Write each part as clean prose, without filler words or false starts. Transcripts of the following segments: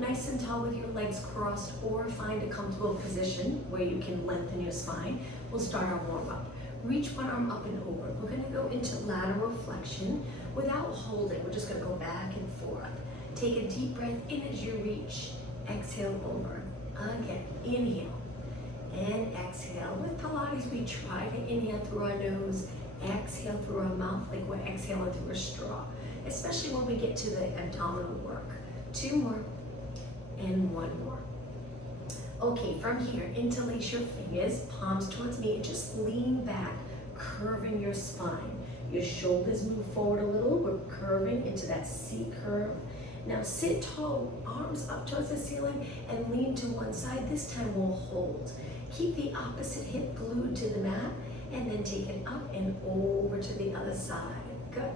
nice and tall with your legs crossed, or find a comfortable position where you can lengthen your spine. We'll start our warm-up. Reach one arm up and over. We're gonna go into lateral flexion without holding. We're just gonna go back and forth. Take a deep breath in as you reach. Exhale over. Again, inhale and exhale. With Pilates, we try to inhale through our nose, exhale through our mouth like we're exhaling through a straw, especially when we get to the abdominal work. 2 more and 1 more. Okay, from here, interlace your fingers, palms towards me, and just lean back, curving your spine. Your shoulders move forward a little. We're curving into that C curve. Now sit tall, arms up towards the ceiling, and lean to one side. This time we'll hold. Keep the opposite hip glued to the mat, and then take it up and over to the other side. Good.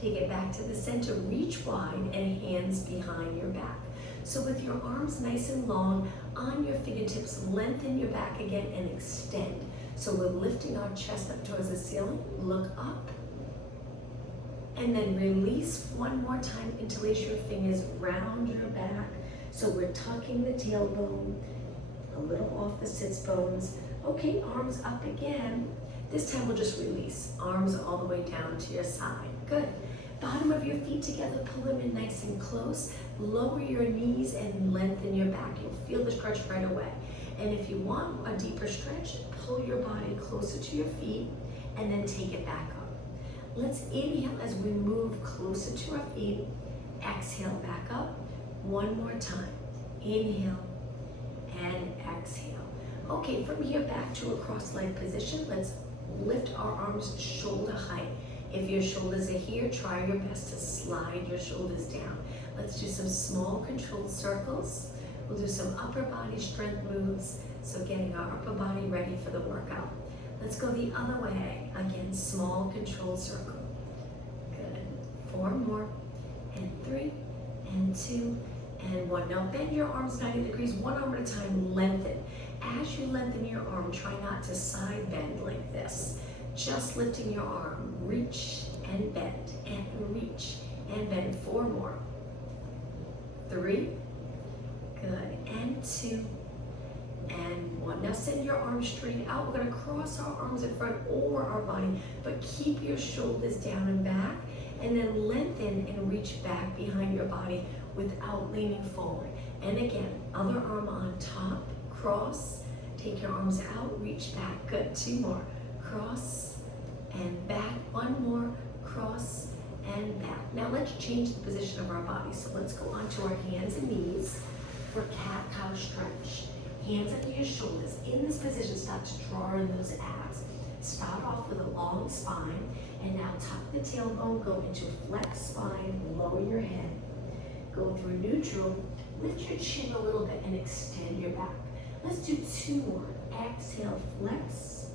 Take it back to the center, reach wide, and hands behind your back. So with your arms nice and long, on your fingertips, lengthen your back again and extend. So we're lifting our chest up towards the ceiling, look up, and then release one more time. Interlace your fingers, round your back. So we're tucking the tailbone, a little off the sits bones. Okay, arms up again. This time we'll just release. Arms all the way down to your side. Good. Bottom of your feet together, pull them in nice and close. Lower your knees and lengthen your back. You'll feel the stretch right away. And if you want a deeper stretch, pull your body closer to your feet and then take it back up. Let's inhale as we move closer to our feet. Exhale back up. One more time. Inhale and exhale. Okay, from here back to a cross-leg position. Let's lift our arms shoulder height. If your shoulders are here, try your best to slide your shoulders down. Let's do some small controlled circles. We'll do some upper body strength moves. So getting our upper body ready for the workout. Let's go the other way. Again, small controlled circle. Good. 4 more, and 3, and 2, and 1. Now bend your arms 90 degrees, one arm at a time, lengthen. As you lengthen your arm, try not to side bend like this. Just lifting your arm, reach and bend, and reach and bend. 4 more. 3, good, and 2, and 1. Now send your arms straight out. We're gonna cross our arms in front over our body, but keep your shoulders down and back, and then lengthen and reach back behind your body without leaning forward. And again, other arm on top, cross, take your arms out, reach back. Good, 2 more. Cross and back. 1 more. Cross and back. Now let's change the position of our body. So let's go onto our hands and knees for cat-cow stretch. Hands under your shoulders. In this position, start to draw in those abs. Start off with a long spine, and now tuck the tailbone, go into a flex spine, lower your head. Go through neutral, lift your chin a little bit and extend your back. Let's do 2 more. Exhale, flex.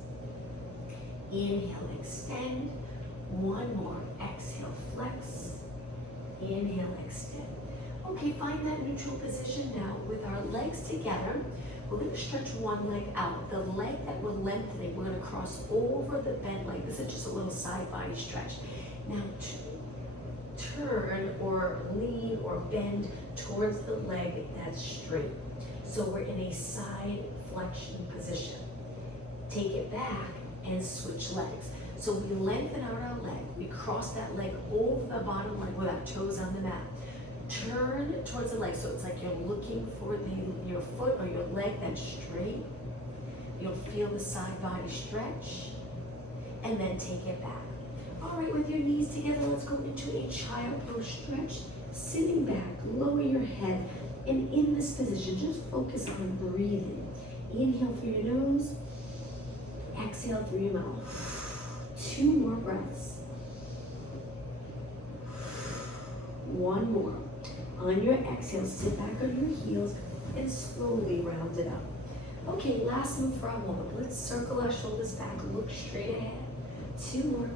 Inhale, extend. 1 more. Exhale, flex. Inhale, extend. Okay, find that neutral position now with our legs together. We're going to stretch one leg out. The leg that we're lengthening, we're going to cross over the bent leg. This is just a little side body stretch. Now turn or lean or bend towards the leg that's straight. So we're in a side flexion position. Take it back and switch legs. So we lengthen out our leg. We cross that leg over the bottom leg with our toes on the mat. Turn towards the leg, so it's like you're looking for your foot or your leg that's straight. You'll feel the side body stretch, and then take it back. All right, with your knees together, let's go into a child pose stretch. Sitting back, lower your head, and in this position, just focus on breathing. Inhale through your nose, exhale through your mouth. 2 more breaths. 1 more. On your exhale, sit back on your heels and slowly round it up. Okay, last move for our warm-up. Let's circle our shoulders back, look straight ahead. 2 more.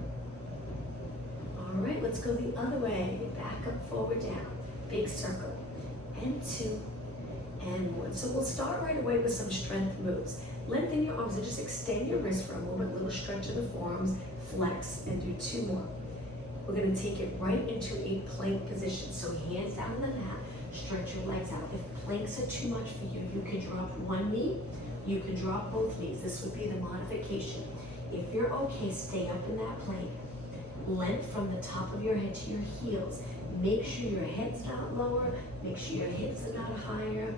All right, let's go the other way. Back up, forward, down. Big circle. And 2, and 1. So we'll start right away with some strength moves. Lengthen your arms and just extend your wrist for a moment. Little stretch of the forearms, flex, and do 2 more. We're going to take it right into a plank position. So hands down on the mat, Stretch your legs out. If planks are too much for you, you can drop one knee, you can drop both knees. This would be the modification. If you're okay, stay up in that plank. Length from the top of your head to your heels. Make sure your head's not lower, make sure your hips are not higher.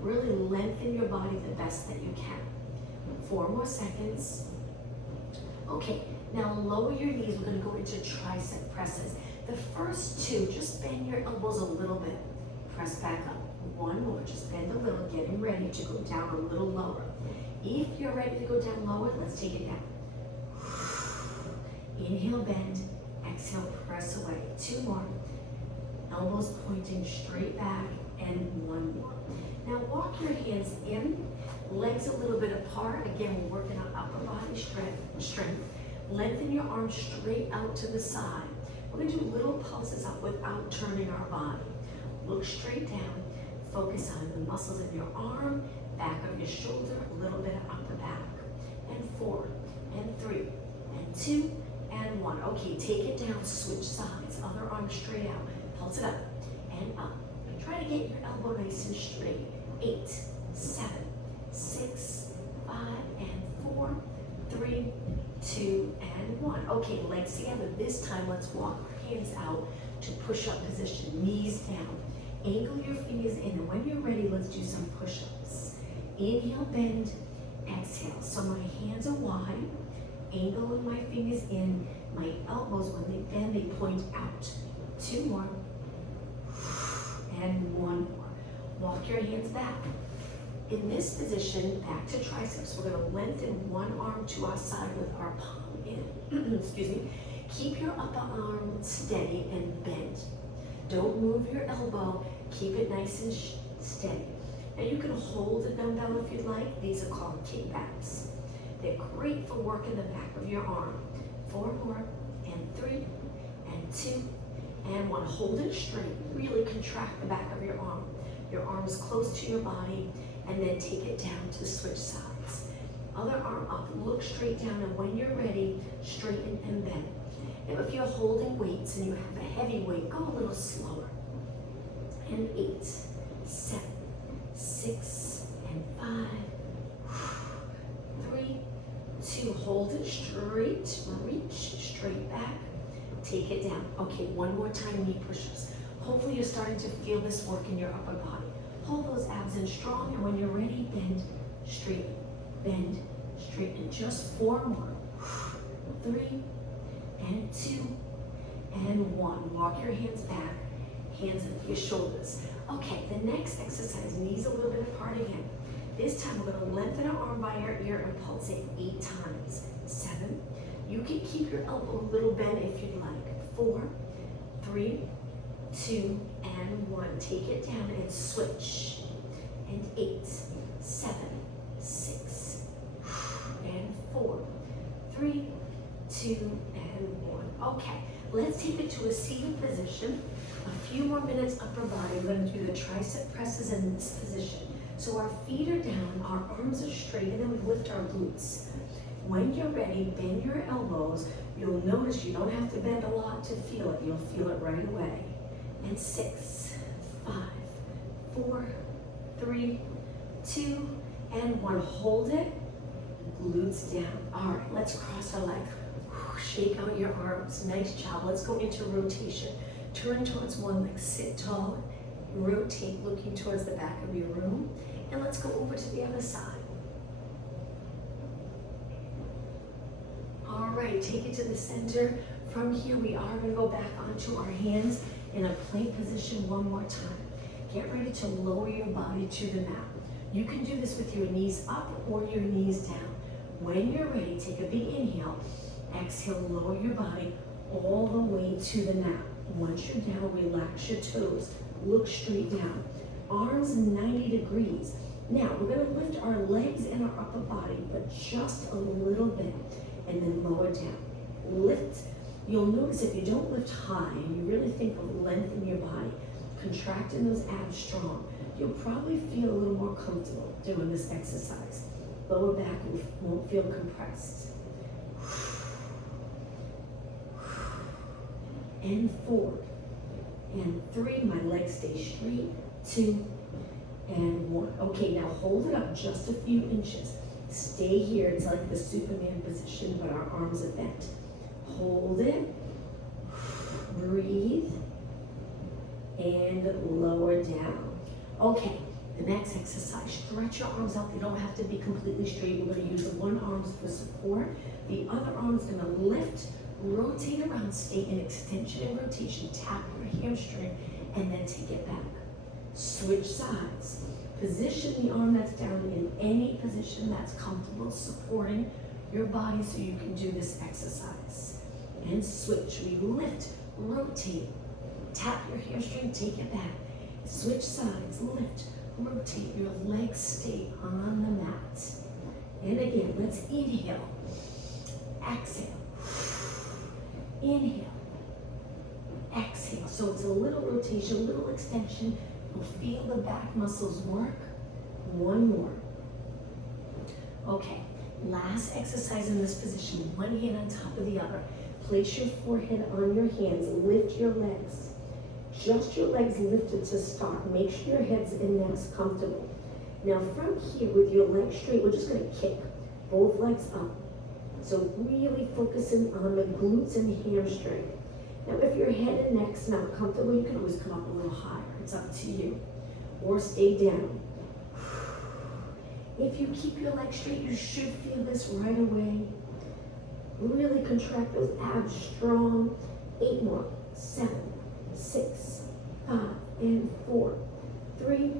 Really lengthen your body the best that you can. 4 more seconds. Okay, now lower your knees. We're gonna go into tricep presses. The first 2, just bend your elbows a little bit. Press back up. 1 more, just bend a little, getting ready to go down a little lower. If you're ready to go down lower, let's take it down. Inhale, bend. Exhale, press away. 2 more. Elbows pointing straight back, and 1 more. Now walk your hands in, legs a little bit apart. Again, we're working on upper body strength. Lengthen your arms straight out to the side. We're gonna do little pulses up without turning our body. Look straight down. Focus on the muscles of your arm, back of your shoulder, a little bit of upper back. And 4, and 3, and 2, and 1. Okay, take it down, switch sides. Other arm straight out. Pulse it up and up. Try to get your elbow nice and straight. 8, 7, 6, 5, and 4, 3, 2, and 1. Okay, legs together. This time, let's walk our hands out to push-up position. Knees down. Angle your fingers in, and when you're ready, let's do some push-ups. Inhale, bend, exhale. So my hands are wide. Angling my fingers in. My elbows, when they bend, they point out. 2 more. And 1 more. Walk your hands back. In this position, back to triceps, we're gonna lengthen one arm to our side with our palm in. Excuse me. Keep your upper arm steady and bent. Don't move your elbow. Keep it nice and steady. Now you can hold a dumbbell if you'd like. These are called kickbacks. They're great for working the back of your arm. 4 more, and 3, and 2, and 1. Hold it straight. Really contract the back of your arm. Your arm is close to your body, and then take it down to switch sides. Other arm up, look straight down, and when you're ready, straighten and bend. Now if you're holding weights and you have a heavy weight, go a little slower. And 8, 7, 6, and 5, 3, 2, hold it straight, reach straight back, take it down. Okay, 1 more time, knee push-ups. Hopefully you're starting to feel this work in your upper body. Hold those abs in strong, and when you're ready, bend, straighten, bend, straighten. Just 4 more. 3, and 2, and 1. Walk your hands back, hands up your shoulders. Okay, the next exercise, knees a little bit apart again. This time we're gonna lengthen our arm by our ear and pulse it 8 times. 7, you can keep your elbow a little bent if you'd like. 4, 3, 2, and 1. Take it down and switch. And 8, 7, 6, and 4, 3, 2, and 1. Okay, let's take it to a seated position. A few more minutes upper body. We're gonna do the tricep presses in this position. So our feet are down, our arms are straight, and then we lift our glutes. When you're ready, bend your elbows. You'll notice you don't have to bend a lot to feel it. You'll feel it right away. And 6, 5, 4, 3, 2, and 1. Hold it, glutes down. All right, let's cross our legs. Shake out your arms. Nice job. Let's go into rotation. Turn towards one leg, sit tall, rotate, looking towards the back of your room, and let's go over to the other side. All right, take it to the center. From here, we are gonna go back onto our hands in a plank position one more time. Get ready to lower your body to the mat. You can do this with your knees up or your knees down. When you're ready, take a big inhale. Exhale, lower your body all the way to the mat. Once you're down, relax your toes. Look straight down. Arms 90 degrees. Now, we're gonna lift our legs and our upper body, but just a little bit, and then lower down. Lift. You'll notice if you don't lift high and you really think of lengthening your body, contracting those abs strong, you'll probably feel a little more comfortable doing this exercise. Lower back won't feel compressed. And 4, and 3, my legs stay straight. 2, and 1. Okay, now hold it up just a few inches. Stay here. It's like the Superman position, but our arms are bent. Hold it. Breathe. And lower down. Okay, the next exercise. Stretch your arms out. They don't have to be completely straight. We're going to use the one arm for support. The other arm is going to lift, rotate around, stay in extension and rotation. Tap your hamstring, and then take it back. Switch sides. Position the arm that's down in any position that's comfortable, supporting your body so you can do this exercise. And switch. We lift, rotate, tap your hamstring, take it back. Switch sides, lift, rotate. Your legs stay on the mat. And again, let's inhale, exhale, inhale, exhale. So it's a little rotation, a little extension. You'll feel the back muscles work. One more. Okay, last exercise in this position. One hand on top of the other. Place your forehead on your hands. Lift your legs. Just your legs lifted to start. Make sure your head's and neck's comfortable. Now from here, with your legs straight, we're just going to kick both legs up. So really focusing on the glutes and hamstring. Now if your head and neck's not comfortable, you can always come up a little higher. It's up to you. Or stay down. If you keep your legs straight, you should feel this right away. Really contract those abs strong. 8 more. 7, 6, 5, and 4, 3,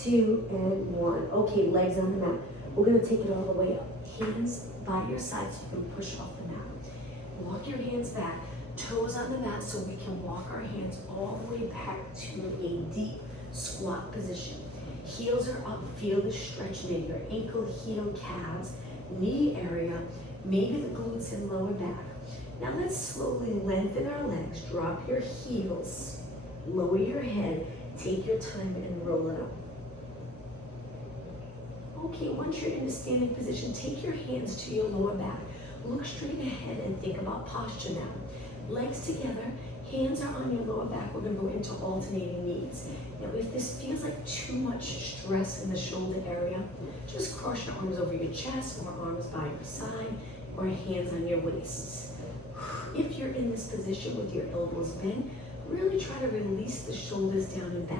2, and 1. Okay, legs on the mat. We're going to take it all the way up. Hands by your side so you can push off the mat. Walk your hands back. Toes on the mat so we can walk our hands all the way back to a deep squat position. Heels are up. Feel the stretch in your ankle, heel, calves, knee area, maybe the glutes and lower back. Now let's slowly lengthen our legs. Drop your heels. Lower your head. Take your time and roll it up. Okay, once you're in a standing position, take your hands to your lower back. Look straight ahead and think about posture now. Legs together, hands are on your lower back. We're going to go into alternating knees. Now, if this feels like too much stress in the shoulder area, just cross your arms over your chest or arms by your side or hands on your waists. If you're in this position with your elbows bent, really try to release the shoulders down and back.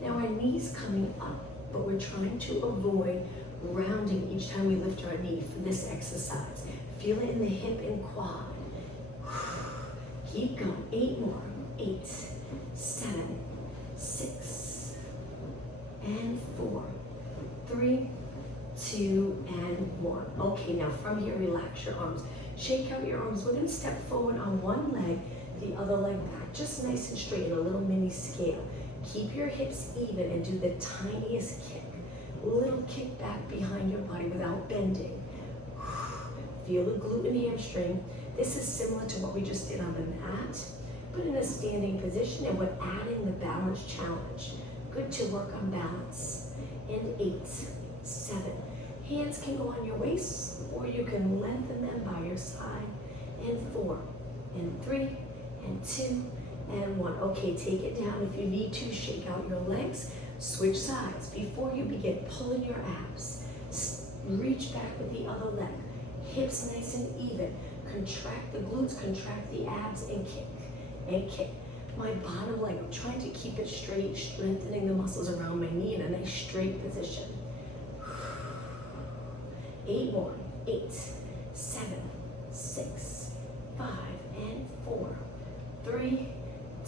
Now, our knees coming up, but we're trying to avoid rounding each time we lift our knee for this exercise. Feel it in the hip and quad. Keep going. 8 more. 8, 7, 6, and 4, 3, 2, and 1. Okay, now from here, relax your arms. Shake out your arms. We're going to step forward on one leg, the other leg back, just nice and straight in a little mini scale. Keep your hips even and do the tiniest kick. A little kick back behind your body without bending. Feel the glute and hamstring. This is similar to what we just did on the mat, but in a standing position, and we're adding the balance challenge. Good to work on balance. And 8, 7. Hands can go on your waist, or you can lengthen them by your side. And 4, and 3, and 2, and 1. Okay, take it down. If you need to, shake out your legs. Switch sides. Before you begin pulling your abs, reach back with the other leg. Hips nice and even. Contract the glutes, contract the abs, and kick, and kick. My bottom leg, I'm trying to keep it straight, strengthening the muscles around my knee in a nice straight position. 8 more. 8, 7, 6, 5, and 4, 3,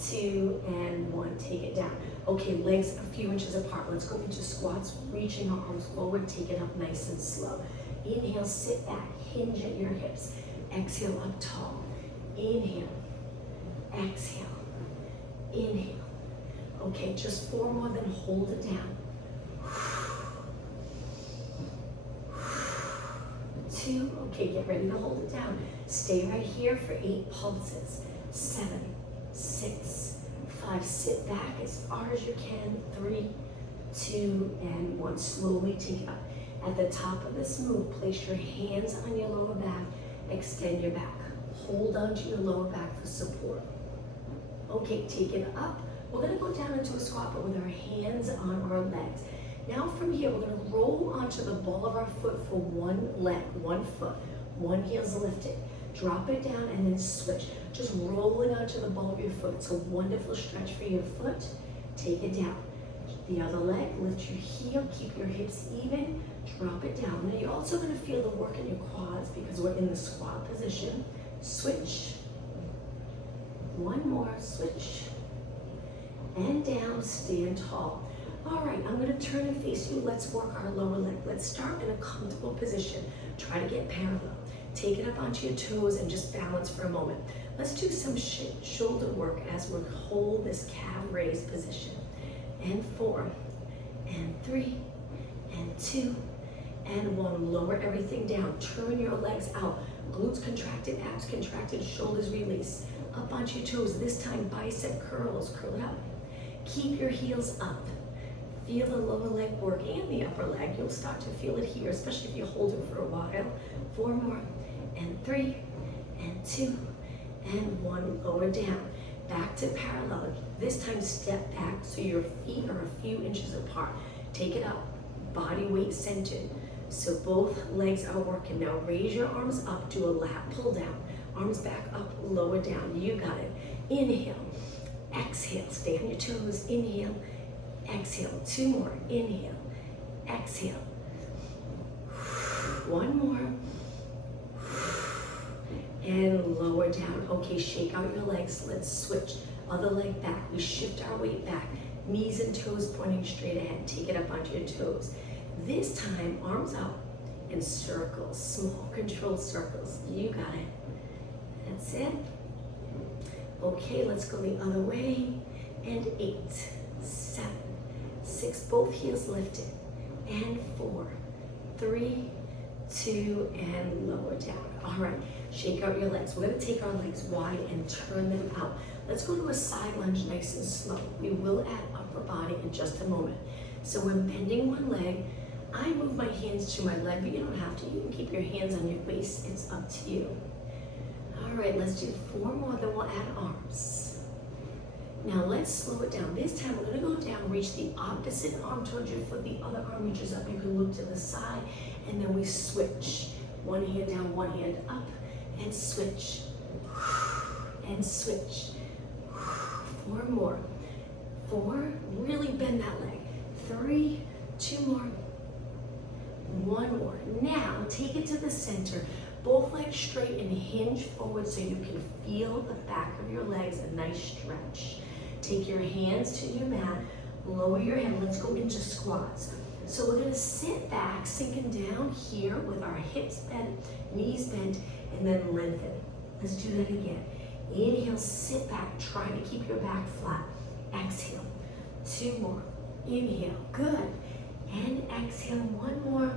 2, and 1. Take it down. Okay, legs a few inches apart. Let's go into squats, reaching our arms forward, take it up nice and slow. Inhale, sit back, hinge at your hips. Exhale, up tall. Inhale, exhale, inhale. Okay, just 4 more, then hold it down. 2, okay, get ready to hold it down. Stay right here for 8 pulses. 7, 6, 5, sit back as far as you can. 3, 2, and 1. Slowly take it up. At the top of this move, place your hands on your lower back. Extend your back. Hold on to your lower back for support. Okay, take it up. We're gonna go down into a squat, but with our hands on our legs. Now from here, we're gonna roll onto the ball of our foot for one leg, one foot, one heel's lifted. Drop it down and then switch. Just rolling onto the ball of your foot. It's a wonderful stretch for your foot. Take it down. The other leg, lift your heel, keep your hips even, drop it down. Now you're also gonna feel the work in your quads because we're in the squat position. Switch. One more, switch. And down, stand tall. All right, I'm gonna turn and face you. Let's work our lower leg. Let's start in a comfortable position. Try to get parallel. Take it up onto your toes and just balance for a moment. Let's do some shoulder work as we hold this calf raised position. And 4, and 3, and 2, and 1. Lower everything down. Turn your legs out. Glutes contracted, abs contracted, shoulders release. Up onto your toes. This time bicep curls. Curl it up. Keep your heels up. Feel the lower leg work and the upper leg. You'll start to feel it here, especially if you hold it for a while. 4 more, and 3, and 2, and 1. Lower down. Back to parallel. This time step back so your feet are a few inches apart. Take it up. Body weight centered. So both legs are working. Now raise your arms up. Do a lat pull down. Arms back up, lower down. You got it. Inhale. Exhale. Stay on your toes. Inhale. Exhale. 2 more. Inhale. Exhale. 1 more. And lower down. Okay, shake out your legs. Let's switch. Other leg back. We shift our weight back. Knees and toes pointing straight ahead. Take it up onto your toes. This time, arms up and circles. Small controlled circles. You got it. That's it. Okay, let's go the other way. And 8, 7, 6. Both heels lifted. And 4, 3, 2, and lower down. All right, shake out your legs. We're gonna take our legs wide and turn them out. Let's go to a side lunge nice and slow. We will add upper body in just a moment. So we're bending one leg. I move my hands to my leg, but you don't have to. You can keep your hands on your waist. It's up to you. All right, let's do 4 more, then we'll add arms. Now let's slow it down. This time we're gonna go down, reach the opposite arm towards your foot. The other arm reaches up. You can look to the side, and then we switch. One hand down, one hand up, and switch. And switch. 4 more. 4, really bend that leg. 3, 2 more. 1 more. Now take it to the center. Both legs straight and hinge forward so you can feel the back of your legs, a nice stretch. Take your hands to your mat, lower your head. Let's go into squats. So we're gonna sit back, sinking down here with our hips bent, knees bent, and then lengthen. Let's do that again. Inhale, sit back, try to keep your back flat. Exhale, 2 more. Inhale, good. And exhale, 1 more.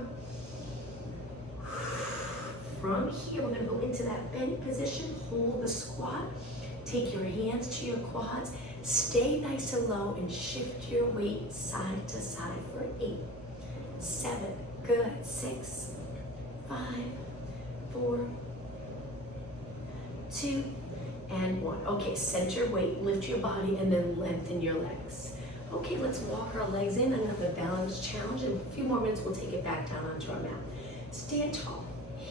From here, we're gonna go into that bent position, hold the squat. Take your hands to your quads, stay nice and low, and shift your weight side to side for 8, 7, good, 6, 5, 4, 2, and 1. Okay, center weight, lift your body, and then lengthen your legs. Okay, let's walk our legs in, another balance challenge. In a few more minutes, we'll take it back down onto our mat. Stand tall,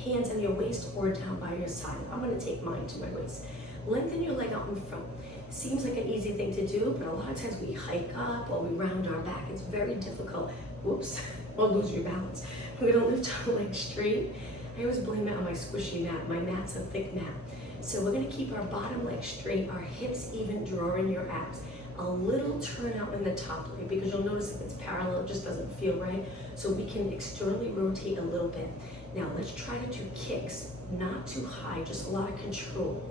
hands on your waist or down by your side. I'm gonna take mine to my waist. Lengthen your leg out in front. Seems like an easy thing to do, but a lot of times we hike up or we round our back. It's very difficult. Whoops, we'll lose your balance. We're gonna lift our legs straight. I always blame it on my squishy mat. My mat's a thick mat. So we're gonna keep our bottom leg straight, our hips even, drawing your abs. A little turn out in the top leg because you'll notice if it's parallel, it just doesn't feel right. So we can externally rotate a little bit. Now let's try to do kicks, not too high, just a lot of control.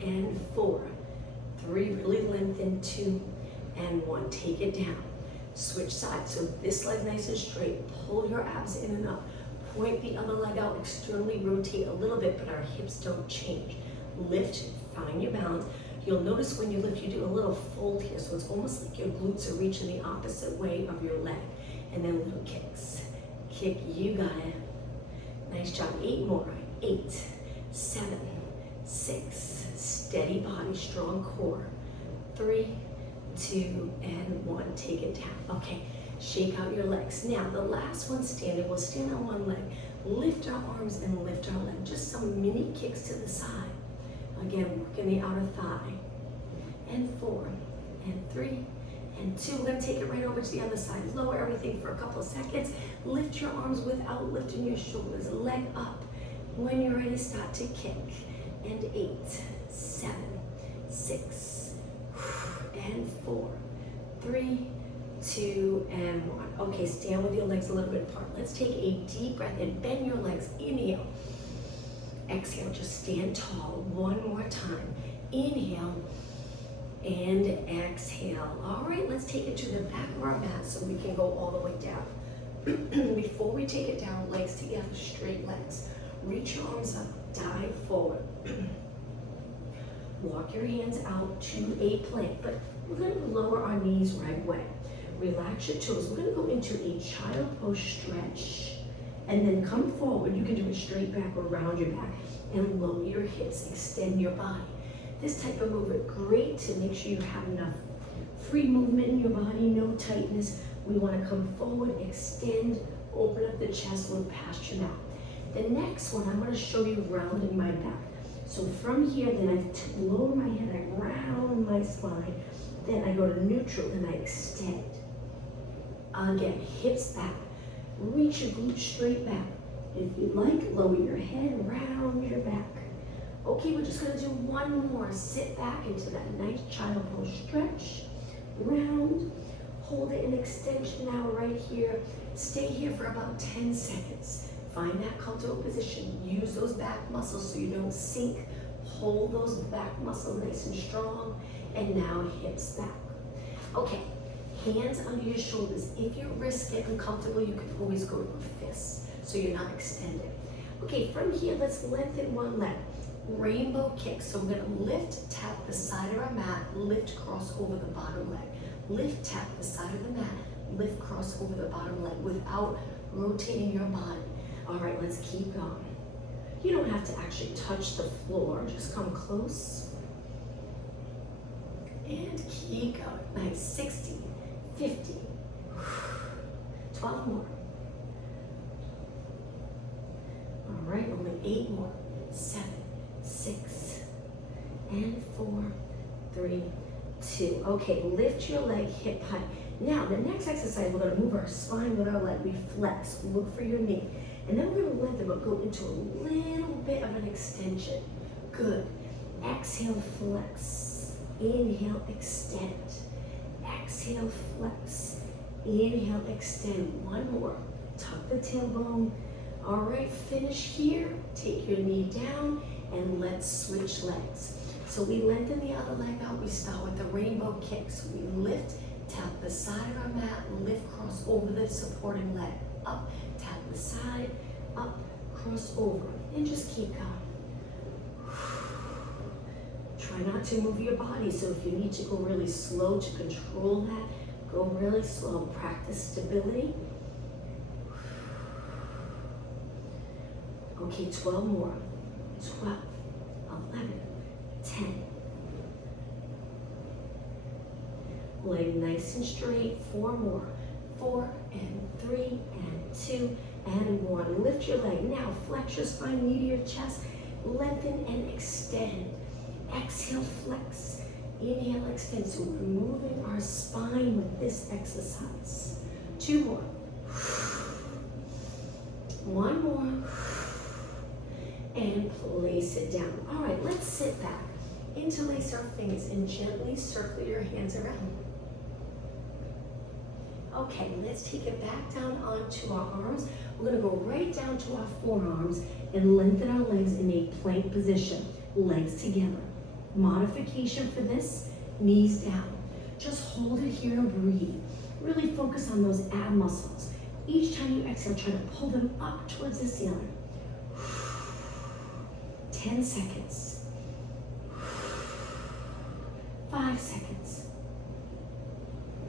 And 4, 3, really lengthen, 2, and 1. Take it down. Switch sides. So this leg nice and straight. Pull your abs in and up. Point the other leg out, externally rotate a little bit, but our hips don't change. Lift, find your balance. You'll notice when you lift, you do a little fold here, so it's almost like your glutes are reaching the opposite way of your leg. And then little kicks. Kick, you got it. Nice job. 8 more. 8, 7, 6. Steady body, strong core. 3, 2, and 1. Take it down. Okay, shake out your legs. Now, the last one standing, we'll stand on one leg. Lift our arms and lift our leg. Just some mini kicks to the side. Again, working the outer thigh. And 4, and 3, and 2. We're gonna take it right over to the other side. Lower everything for a couple of seconds. Lift your arms without lifting your shoulders. Leg up. When you're ready, start to kick. And 8, 7, 6, and 4, 3, 2, and 1. Okay, stand with your legs a little bit apart. Let's take a deep breath in. Bend your legs. Inhale. Exhale. Just stand tall. One more time. Inhale. And exhale. All right, let's take it to the back of our mat so we can go all the way down. Before we take it down, legs together, straight legs. Reach your arms up, dive forward. Walk your hands out to a plank, but we're going to lower our knees right away. Relax your toes. We're going to go into a child pose stretch, and then come forward. You can do it straight back or around your back, and lower your hips, extend your body. This type of movement, great to make sure you have enough free movement in your body, no tightness. We want to come forward, extend, open up the chest, look past your mouth. The next one, I'm going to show you rounding my back. So from here, then I lower my head, I round my spine, then I go to neutral, then I extend. Again, hips back. Reach your glutes straight back. If you like, lower your head, round your back. Okay, we're just gonna do one more. Sit back into that nice child pose stretch. Round, hold it in extension now right here. Stay here for about 10 seconds. Find that comfortable position. Use those back muscles so you don't sink. Hold those back muscles nice and strong. And now hips back. Okay, hands under your shoulders. If your wrists get uncomfortable, you can always go to a fist so you're not extended. Okay, from here, let's lengthen one leg. Rainbow kick. So we're gonna lift, tap the side of our mat, lift, cross over the bottom leg. Lift, tap the side of the mat, lift, cross over the bottom leg without rotating your body. All right, let's keep going. You don't have to actually touch the floor, just come close. And keep going. Nice, 60, 50, 12 more. All right, only 8 more. 7, 6, and 4, 3, 2. Okay, lift your leg hip height. Now, the next exercise, we're gonna move our spine with our leg. We flex, look for your knee. And then we're gonna lengthen, but go into a little bit of an extension. Good. Exhale, flex. Inhale, extend. Exhale, flex. Inhale, extend. One more. Tuck the tailbone. All right, finish here. Take your knee down and let's switch legs. So we lengthen the other leg out. We start with the rainbow kicks. We lift, tap the side of our mat, lift, cross over the supporting leg. Up, tap the side, up, cross over, and just keep going. Try not to move your body, so if you need to go really slow to control that, go really slow. Practice stability. Okay, 12 more. 12, 11, 10. Leg nice and straight. 4 more. 4 and 3 and 2 and 1. Lift your leg. Now flex your spine, knee to your chest. Lengthen and extend. Exhale, flex. Inhale, extend. So we're moving our spine with this exercise. 2 more. 1 more. And place it down. All right, let's sit back. Interlace our fingers and gently circle your hands around. Okay, let's take it back down onto our arms. We're gonna go right down to our forearms and lengthen our legs in a plank position. Legs together. Modification for this, knees down. Just hold it here and breathe. Really focus on those ab muscles. Each time you exhale, try to pull them up towards the ceiling. 10 seconds. 5 seconds.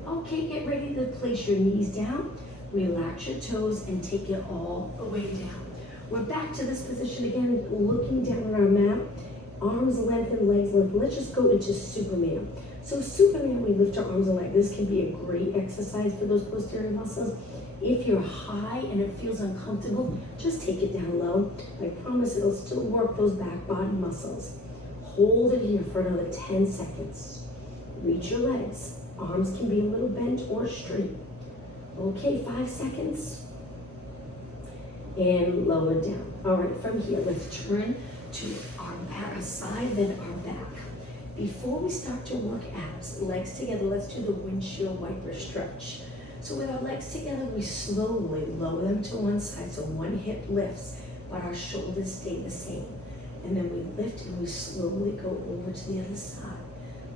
Okay, get ready to place your knees down, relax your toes, and take it all the way down. We're back to this position again, looking down at our mat, arms lengthened, legs lengthened. Let's just go into Superman. So Superman, we lift our arms and legs. This can be a great exercise for those posterior muscles. If you're high and it feels uncomfortable, just take it down low. I promise it'll still work those back body muscles. Hold it here for another 10 seconds. Reach your legs. Arms can be a little bent or straight. Okay, 5 seconds. And lower down. All right, from here, let's turn to our side, then our back. Before we start to work abs, legs together, let's do the windshield wiper stretch. So with our legs together, we slowly lower them to one side, so one hip lifts, but our shoulders stay the same. And then we lift and we slowly go over to the other side.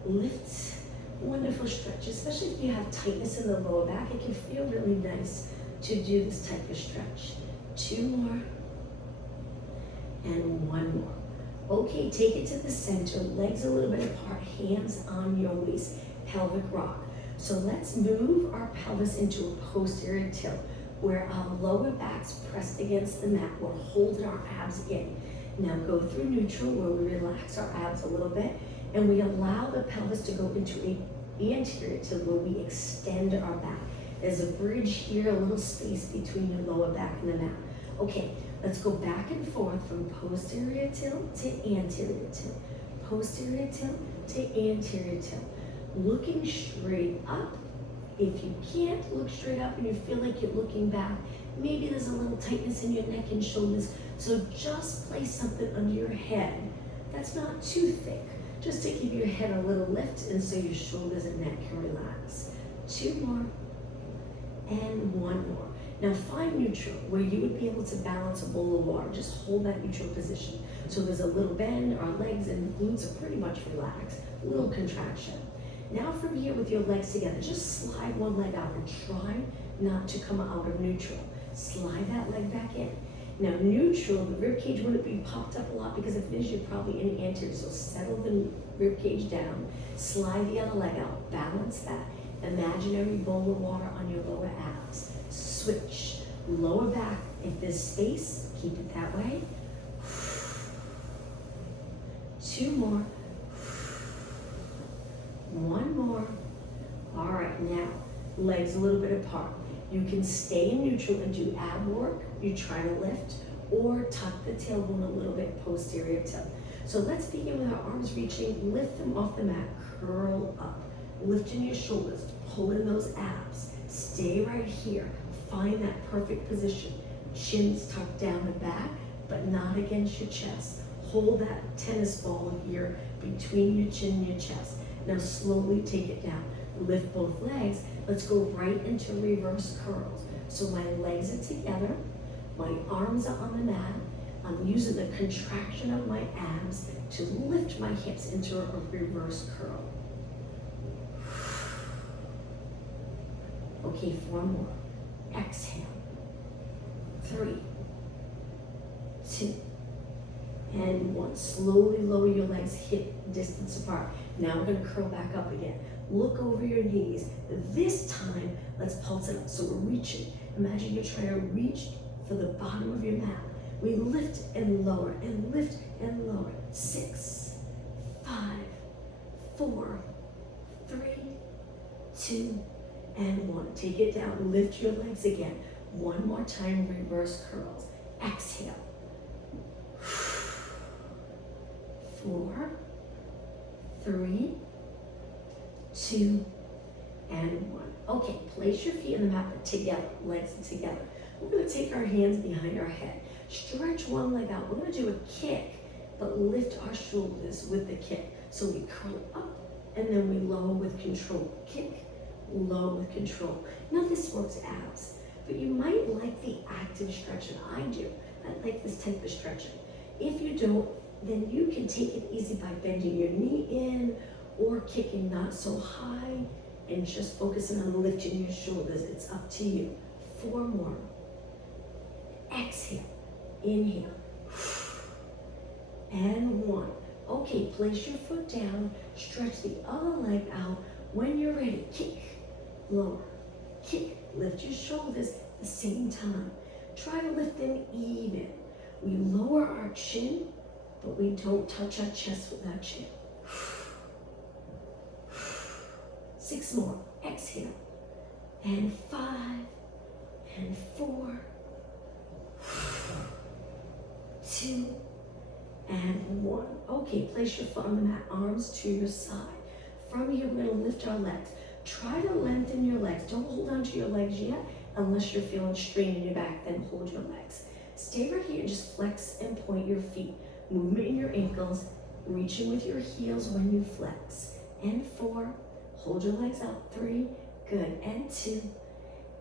Lift, wonderful stretch, especially if you have tightness in the lower back. It can feel really nice to do this type of stretch. 2 more, and 1 more. Okay, take it to the center, legs a little bit apart, hands on your waist, pelvic rock. So let's move our pelvis into a posterior tilt where our lower back's pressed against the mat. We're holding our abs in. Now go through neutral where we relax our abs a little bit and we allow the pelvis to go into an anterior tilt where we extend our back. There's a bridge here, a little space between your lower back and the mat. Okay, let's go back and forth from posterior tilt to anterior tilt. Posterior tilt to anterior tilt. Looking straight up. If you can't look straight up and you feel like you're looking back, maybe there's a little tightness in your neck and shoulders, so just place something under your head that's not too thick, just to give your head a little lift and so your shoulders and neck can relax. 2 more, and 1 more. Now find neutral, where you would be able to balance a bowl of water. Just hold that neutral position. So there's a little bend, our legs and glutes are pretty much relaxed, a little contraction. Now from here with your legs together, just slide one leg out and try not to come out of neutral. Slide that leg back in. Now neutral, the rib cage wouldn't be popped up a lot because if it is, you're probably in anterior. So settle the rib cage down, slide the other leg out, balance that. Imaginary bowl of water on your lower abs. Switch, lower back. If there's space, keep it that way. 2 more. 1 more. All right, now, legs a little bit apart. You can stay in neutral and do ab work. You try to lift or tuck the tailbone a little bit, posterior tilt. So let's begin with our arms reaching, lift them off the mat, curl up. Lifting your shoulders, pulling those abs. Stay right here. Find that perfect position. Chin's tucked down the back, but not against your chest. Hold that tennis ball here between your chin and your chest. Now slowly take it down. Lift both legs. Let's go right into reverse curls. So my legs are together. My arms are on the mat. I'm using the contraction of my abs to lift my hips into a reverse curl. Okay, 4 more. Exhale. 3, 2, and 1. Slowly lower your legs hip distance apart. Now we're going to curl back up again. Look over your knees. This time, let's pulse it up. So we're reaching. Imagine you're trying to reach for the bottom of your mat. We lift and lower and lift and lower. 6, 5, 4, 3, 2, and 1. Take it down. Lift your legs again. 1 more time, reverse curls. Exhale. 4, 3, 2, and 1. Okay, place your feet in the mat together, legs together. We're going to take our hands behind our head. Stretch one leg out. We're going to do a kick, but lift our shoulders with the kick. So we curl up, and then we lower with control. Kick, low with control. Now this works abs, but you might like the active stretching. I do. I like this type of stretching. If you don't, then you can take it easy by bending your knee in or kicking not so high and just focusing on lifting your shoulders. It's up to you. 4 more. Exhale. Inhale. And 1. Okay, place your foot down. Stretch the other leg out. When you're ready, kick, lower, kick. Lift your shoulders at the same time. Try to lift them even. We lower our chin, but we don't touch our chest with our chin. 6 more. Exhale. And 5, and 4, 2, and 1. Okay, place your foot on the mat, arms to your side. From here, we're gonna lift our legs. Try to lengthen your legs. Don't hold on to your legs yet unless you're feeling strain in your back, then hold your legs. Stay right here and just flex and point your feet. Movement in your ankles, reaching with your heels when you flex. And 4, hold your legs out. 3, good, and 2,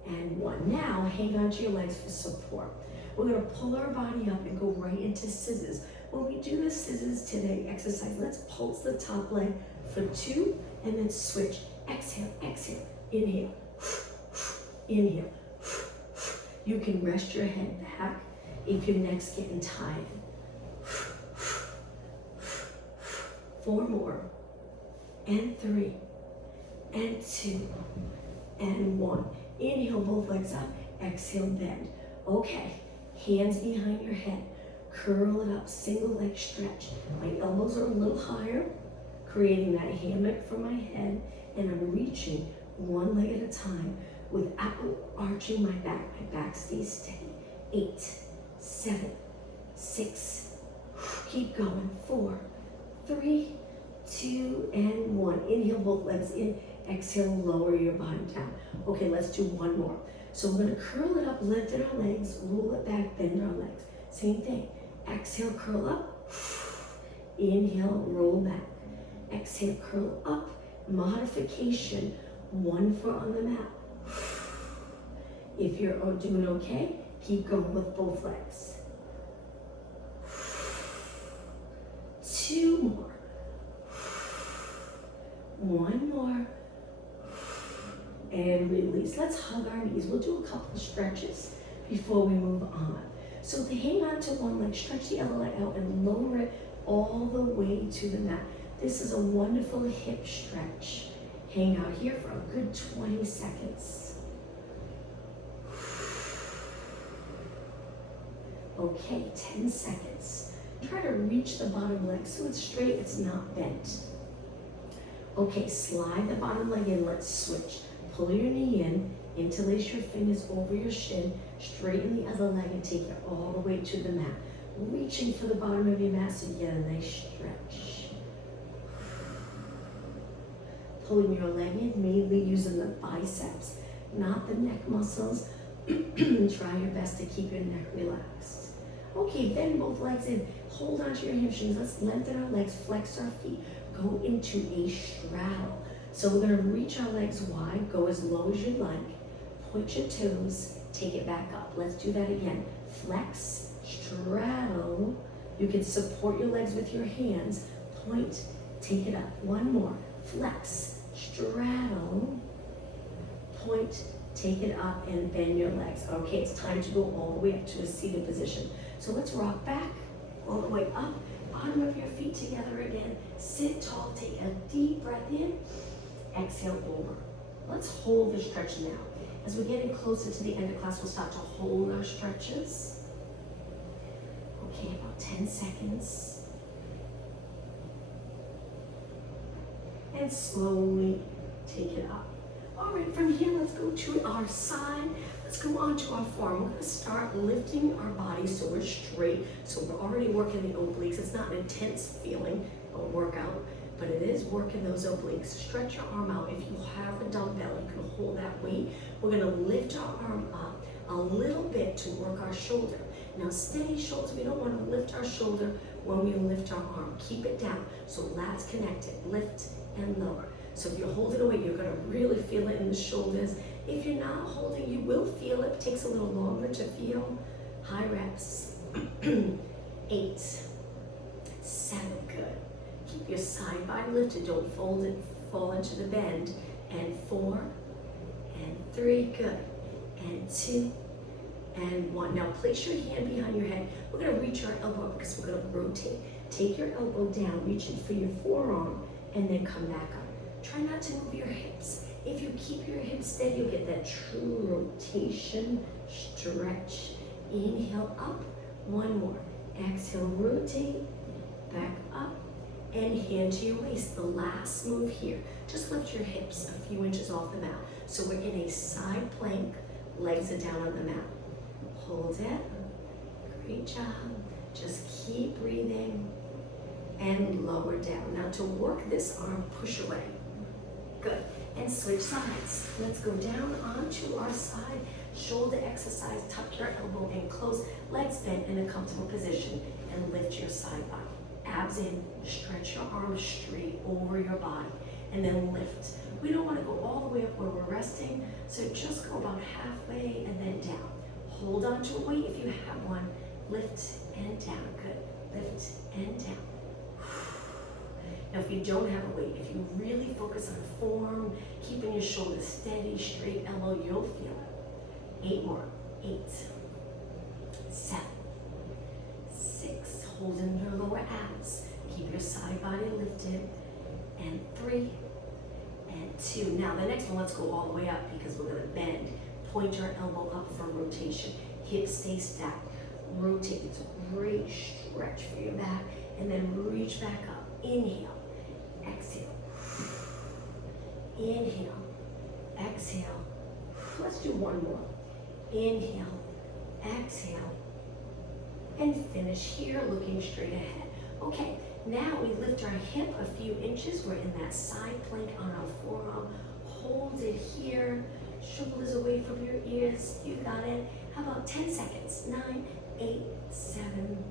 and 1. Now, hang on to your legs for support. We're gonna pull our body up and go right into scissors. When we do the scissors today exercise, let's pulse the top leg for 2, and then switch. Exhale, exhale, inhale, inhale. You can rest your head back if your neck's getting tired. 4 more, and 3, and 2, and 1. Inhale, both legs up, exhale, bend. Okay, hands behind your head, curl it up, single leg stretch. My elbows are a little higher, creating that hammock for my head, and I'm reaching one leg at a time without arching my back. My back stays steady. 8, 7, 6, keep going. 4, 3, 2, and 1. Inhale, both legs in. Exhale, lower your body down. Okay, let's do 1 more. So we're gonna curl it up, lengthen our legs, roll it back, bend our legs. Same thing. Exhale, curl up. Inhale, roll back. Exhale, curl up. Modification, 1 foot on the mat. If you're doing okay, keep going with both legs. 2 more. 1 more. And release. Let's hug our knees. We'll do a couple of stretches before we move on. So to hang on to one leg, stretch the other leg out and lower it all the way to the mat. This is a wonderful hip stretch. Hang out here for a good 20 seconds. Okay, 10 seconds. Try to reach the bottom leg so it's straight, it's not bent. Okay, slide the bottom leg in, let's switch. Pull your knee in, interlace your fingers over your shin, straighten the other leg and take it all the way to the mat. Reaching for the bottom of your mat so you get a nice stretch. Pulling your leg in, mainly using the biceps, not the neck muscles. Try your best to keep your neck relaxed. Okay, bend both legs in. Hold on to your hamstrings. Let's lengthen our legs, flex our feet. Go into a straddle. So we're gonna reach our legs wide, go as low as you like. Point your toes, take it back up. Let's do that again. Flex, straddle. You can support your legs with your hands. Point, take it up. 1 more. Flex, straddle. Point, take it up and bend your legs. Okay, it's time to go all the way up to a seated position. So let's rock back, all the way up. Bottom of your feet together again. Sit tall, take a deep breath in. Exhale over. Let's hold the stretch now. As we're getting closer to the end of class, we'll start to hold our stretches. Okay, about 10 seconds. And slowly take it up. All right, from here, let's go to our side. Let's go on to our forearm. We're gonna start lifting our body so we're straight. So we're already working the obliques. It's not an intense feeling or workout, but it is working those obliques. Stretch your arm out. If you have a dumbbell, you can hold that weight. We're gonna lift our arm up a little bit to work our shoulder. Now steady shoulders, we don't wanna lift our shoulder when we lift our arm. Keep it down, so lats connected, lift and lower. So if you're holding a weight, you're gonna really feel it in the shoulders. If you're not holding, you will feel it. It takes a little longer to feel. High reps. 8, 7, good. Keep your side body lifted, don't fold it, fall into the bend. And 4, and 3, good. And 2, and 1. Now place your hand behind your head. We're gonna reach our elbow up because we're gonna rotate. Take your elbow down, reaching for your forearm, and then come back up. Try not to move your hips. If you keep your hips steady, you'll get that true rotation, stretch. Inhale up, 1 more. Exhale, rotate, back up, and hand to your waist. The last move here, just lift your hips a few inches off the mat. So we're in a side plank, legs are down on the mat. Hold it, great job. Just keep breathing and lower down. Now to work this arm, push away. Good, and switch sides. Let's go down onto our side. Shoulder exercise, tuck your elbow in close, legs bent in a comfortable position, and lift your side body. Abs in, stretch your arms straight over your body, and then lift. We don't want to go all the way up where we're resting, so just go about halfway and then down. Hold on to a weight if you have one. Lift and down, good. Lift and down. Now if you don't have a weight, if you really focus on form, keeping your shoulders steady, straight elbow, you'll feel it. 8 more. 8, 7, 6. Hold in your lower abs. Keep your side body lifted. And 3, and 2. Now the next one, let's go all the way up because we're gonna bend. Point your elbow up for rotation. Hips stay stacked. Rotate. It's a great stretch for your back. And then reach back up. Inhale. Exhale. Inhale. Exhale. Let's do one more. Inhale. Exhale. And finish here, looking straight ahead. Okay, now we lift our hip a few inches. We're in that side plank on our forearm. Hold it here. Shoulders away from your ears. You got it. How about 10 seconds? 9, 8, 7,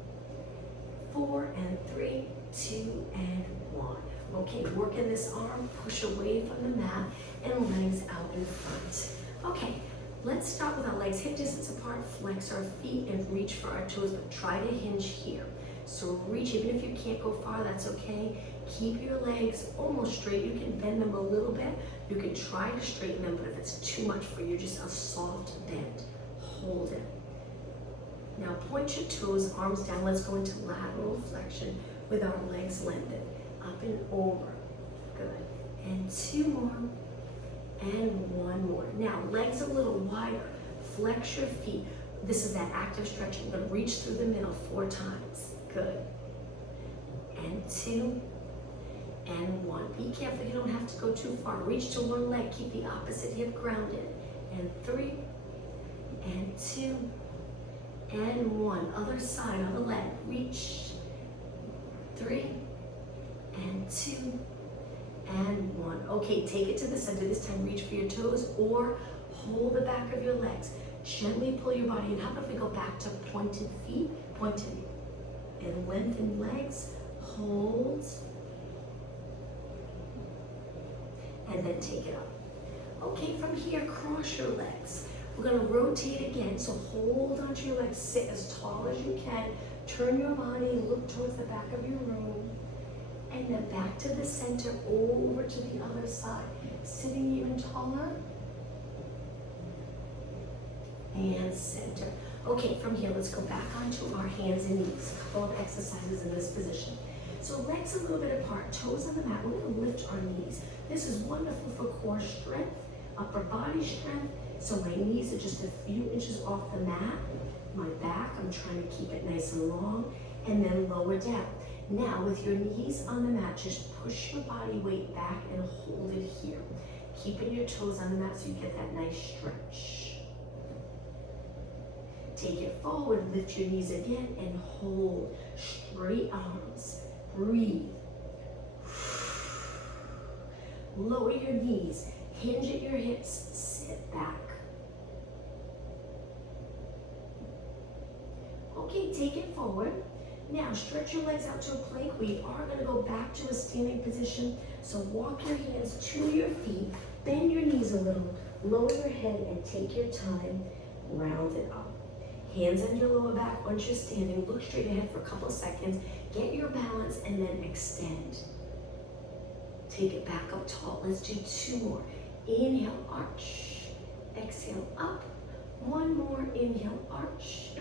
4, and 3, 2, and 1. Okay, working this arm, push away from the mat, and legs out in front. Okay, let's start with our legs hip distance apart, flex our feet, and reach for our toes, but try to hinge here. So reach, even if you can't go far, that's okay. Keep your legs almost straight. You can bend them a little bit. You can try to straighten them, but if it's too much for you, just a soft bend. Hold it. Now point your toes, arms down. Let's go into lateral flexion with our legs lengthened. Up and over. Good. And 2 more. And 1 more. Now legs a little wider. Flex your feet. This is that active stretching. But reach through the middle 4 times. Good. And 2. And 1. Be careful, you don't have to go too far. Reach to one leg. Keep the opposite hip grounded. And 3. And 2. And 1. Other side, other leg. Reach. 3. And 2. And 1. Okay, take it to the center. This time reach for your toes or hold the back of your legs. Gently pull your body in. How about if we go back to pointed feet? Pointed and lengthen legs. Hold. And then take it up. Okay, from here, cross your legs. We're gonna rotate again, so hold onto your legs, sit as tall as you can, turn your body, look towards the back of your room, and then back to the center, over to the other side. Sitting even taller, and center. Okay, from here, let's go back onto our hands and knees. A couple of exercises in this position. So legs a little bit apart, toes on the mat. We're gonna lift our knees. This is wonderful for core strength, upper body strength. So my knees are just a few inches off the mat. My back, I'm trying to keep it nice and long, and then lower down. Now with your knees on the mat, just push your body weight back and hold it here. Keeping your toes on the mat so you get that nice stretch. Take it forward, lift your knees again, and hold. Straight arms. Breathe. Lower your knees. Hinge at your hips. Sit back. Okay, take it forward. Now stretch your legs out to a plank. We are going to go back to a standing position. So walk your hands to your feet. Bend your knees a little. Lower your head and take your time. Round it up. Hands on your lower back once you're standing. Look straight ahead for a couple of seconds. Get your balance and then extend. Take it back up tall. Let's do 2 more. Inhale, arch. Exhale, up. 1 more. Inhale, arch.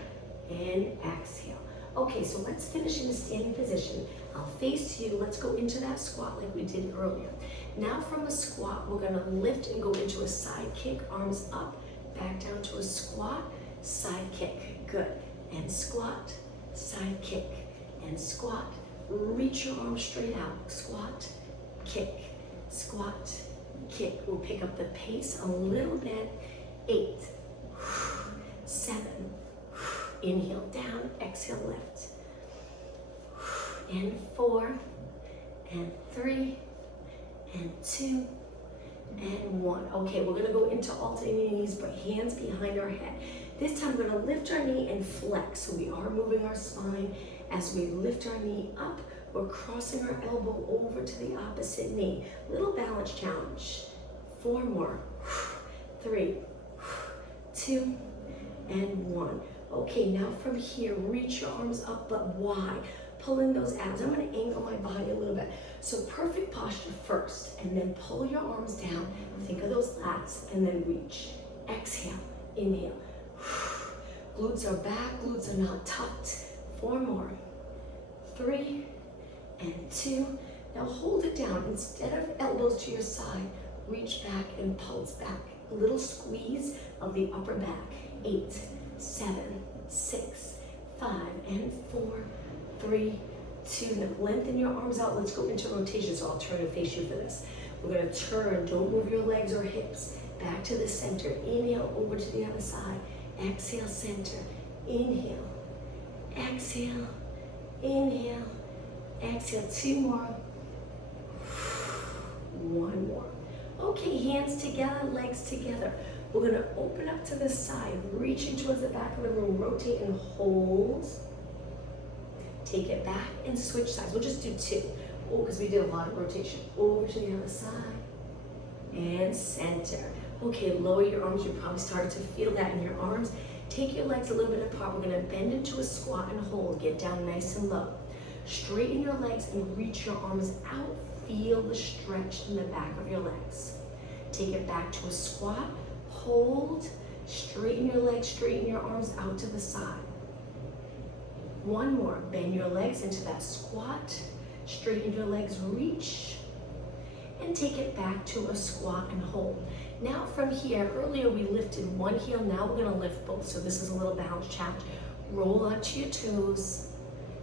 And exhale. Okay, so let's finish in a standing position. I'll face you. Let's go into that squat like we did earlier. Now from a squat, we're gonna lift and go into a side kick, arms up, back down to a squat, side kick. Good. And squat, side kick, and squat, Reach your arms straight out. Squat, kick, squat, kick. We'll pick up the pace a little bit. 8, 7, inhale down, exhale lift. And 4, and 3, and 2, and 1. Okay, we're gonna go into alternating knees, but hands behind our head. This time we're gonna lift our knee and flex. So we are moving our spine. As we lift our knee up, we're crossing our elbow over to the opposite knee. Little balance challenge. 4 more. 3, 2, and 1. Okay, now from here, reach your arms up, but wide. Pull in those abs. I'm gonna angle my body a little bit. So perfect posture first, and then pull your arms down. Think of those lats, and then reach. Exhale, inhale. Glutes are back, glutes are not tucked. 4 more. 3, and 2. Now hold it down. Instead of elbows to your side, reach back and pulse back. A little squeeze of the upper back. 8, 7, 6, 5, and 4, 3, 2. Now lengthen your arms out. Let's go into rotation. So I'll turn and face you for this. We're gonna turn. Don't move your legs or hips. Back to the center. Inhale over to the other side. Exhale, center. Inhale. Exhale. Inhale. Exhale. 2 more. 1 more. Okay, hands together, legs together. We're gonna open up to the side, reaching towards the back of the room, rotate and hold. Take it back and switch sides. We'll just do 2. Oh, because we did a lot of rotation. Over to the other side and center. Okay, lower your arms. You probably started to feel that in your arms. Take your legs a little bit apart. We're gonna bend into a squat and hold. Get down nice and low. Straighten your legs and reach your arms out. Feel the stretch in the back of your legs. Take it back to a squat. Hold. Straighten your legs, straighten your arms out to the side. 1 more. Bend your legs into that squat. Straighten your legs, reach. And take it back to a squat and hold. Now from here, earlier we lifted one heel, now we're gonna lift both. So this is a little balance challenge. Roll onto your toes,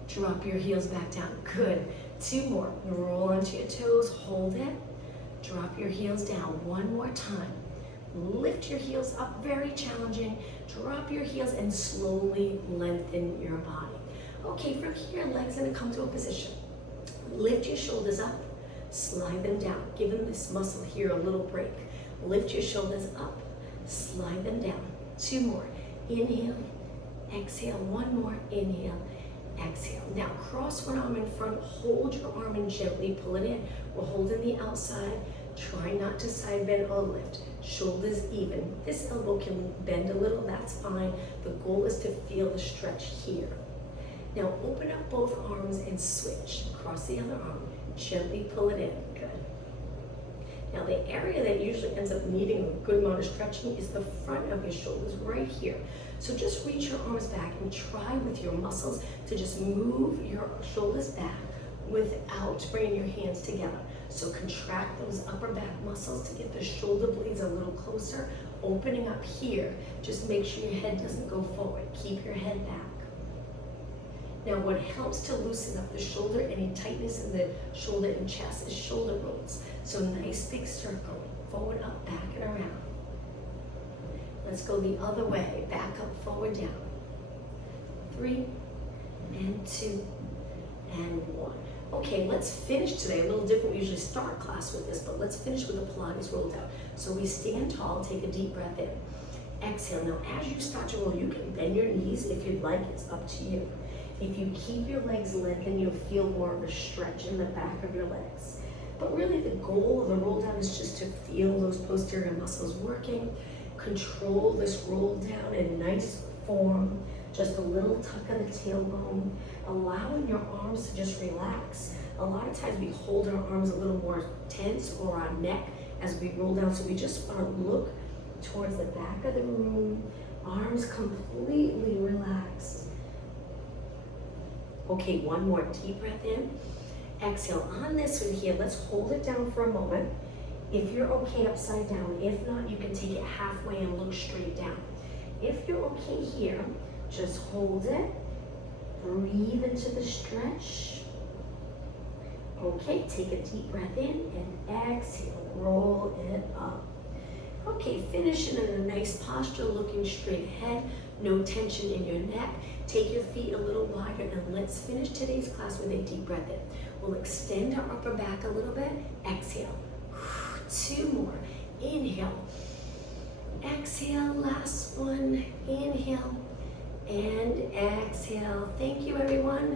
drop your heels back down. Good. 2 more. Roll onto your toes, hold it, drop your heels down. 1 more time. Lift your heels up, very challenging. Drop your heels and slowly lengthen your body. Okay, from here, legs gonna come to a position. Lift your shoulders up, slide them down. Giving this muscle here a little break. Lift your shoulders up, slide them down. 2 more. Inhale, exhale. 1 more. Inhale, exhale. Now cross one arm in front, hold your arm and gently pull it in. We're holding the outside. Try not to side bend or lift. Shoulders even. This elbow can bend a little, that's fine. The goal is to feel the stretch here. Now open up both arms and switch. Cross the other arm. Gently pull it in. Good. Now the area that usually ends up needing a good amount of stretching is the front of your shoulders, right here. So just reach your arms back and try with your muscles to just move your shoulders back without bringing your hands together. So contract those upper back muscles to get the shoulder blades a little closer. Opening up here, just make sure your head doesn't go forward. Keep your head back. Now what helps to loosen up the shoulder, any tightness in the shoulder and chest, is shoulder rolls. So nice big circle, forward, up, back, and around. Let's go the other way, back up, forward, down. 3, and 2, and 1. Okay, let's finish today. A little different. We usually start class with this, but let's finish with the Pilates rolled out. So we stand tall, take a deep breath in. Exhale. Now as you start to roll, you can bend your knees if you'd like, it's up to you. If you keep your legs lengthened, you'll feel more of a stretch in the back of your legs. But really the goal of the roll down is just to feel those posterior muscles working. Control this roll down in nice form. Just a little tuck of the tailbone, allowing your arms to just relax. A lot of times we hold our arms a little more tense or our neck as we roll down, so we just want to look towards the back of the room, arms completely relaxed. Okay, 1 more deep breath in. Exhale. On this one here, let's hold it down for a moment. If you're okay upside down, if not, you can take it halfway and look straight down. If you're okay here, just hold it, breathe into the stretch, Okay, take a deep breath in and exhale, roll it up. Okay, finishing in a nice posture, looking straight ahead, no tension in your neck. Take your feet a little wider and let's finish today's class with a deep breath in. We'll extend our upper back a little bit, exhale. 2 more, inhale, exhale, last one, inhale, and exhale. Thank you everyone.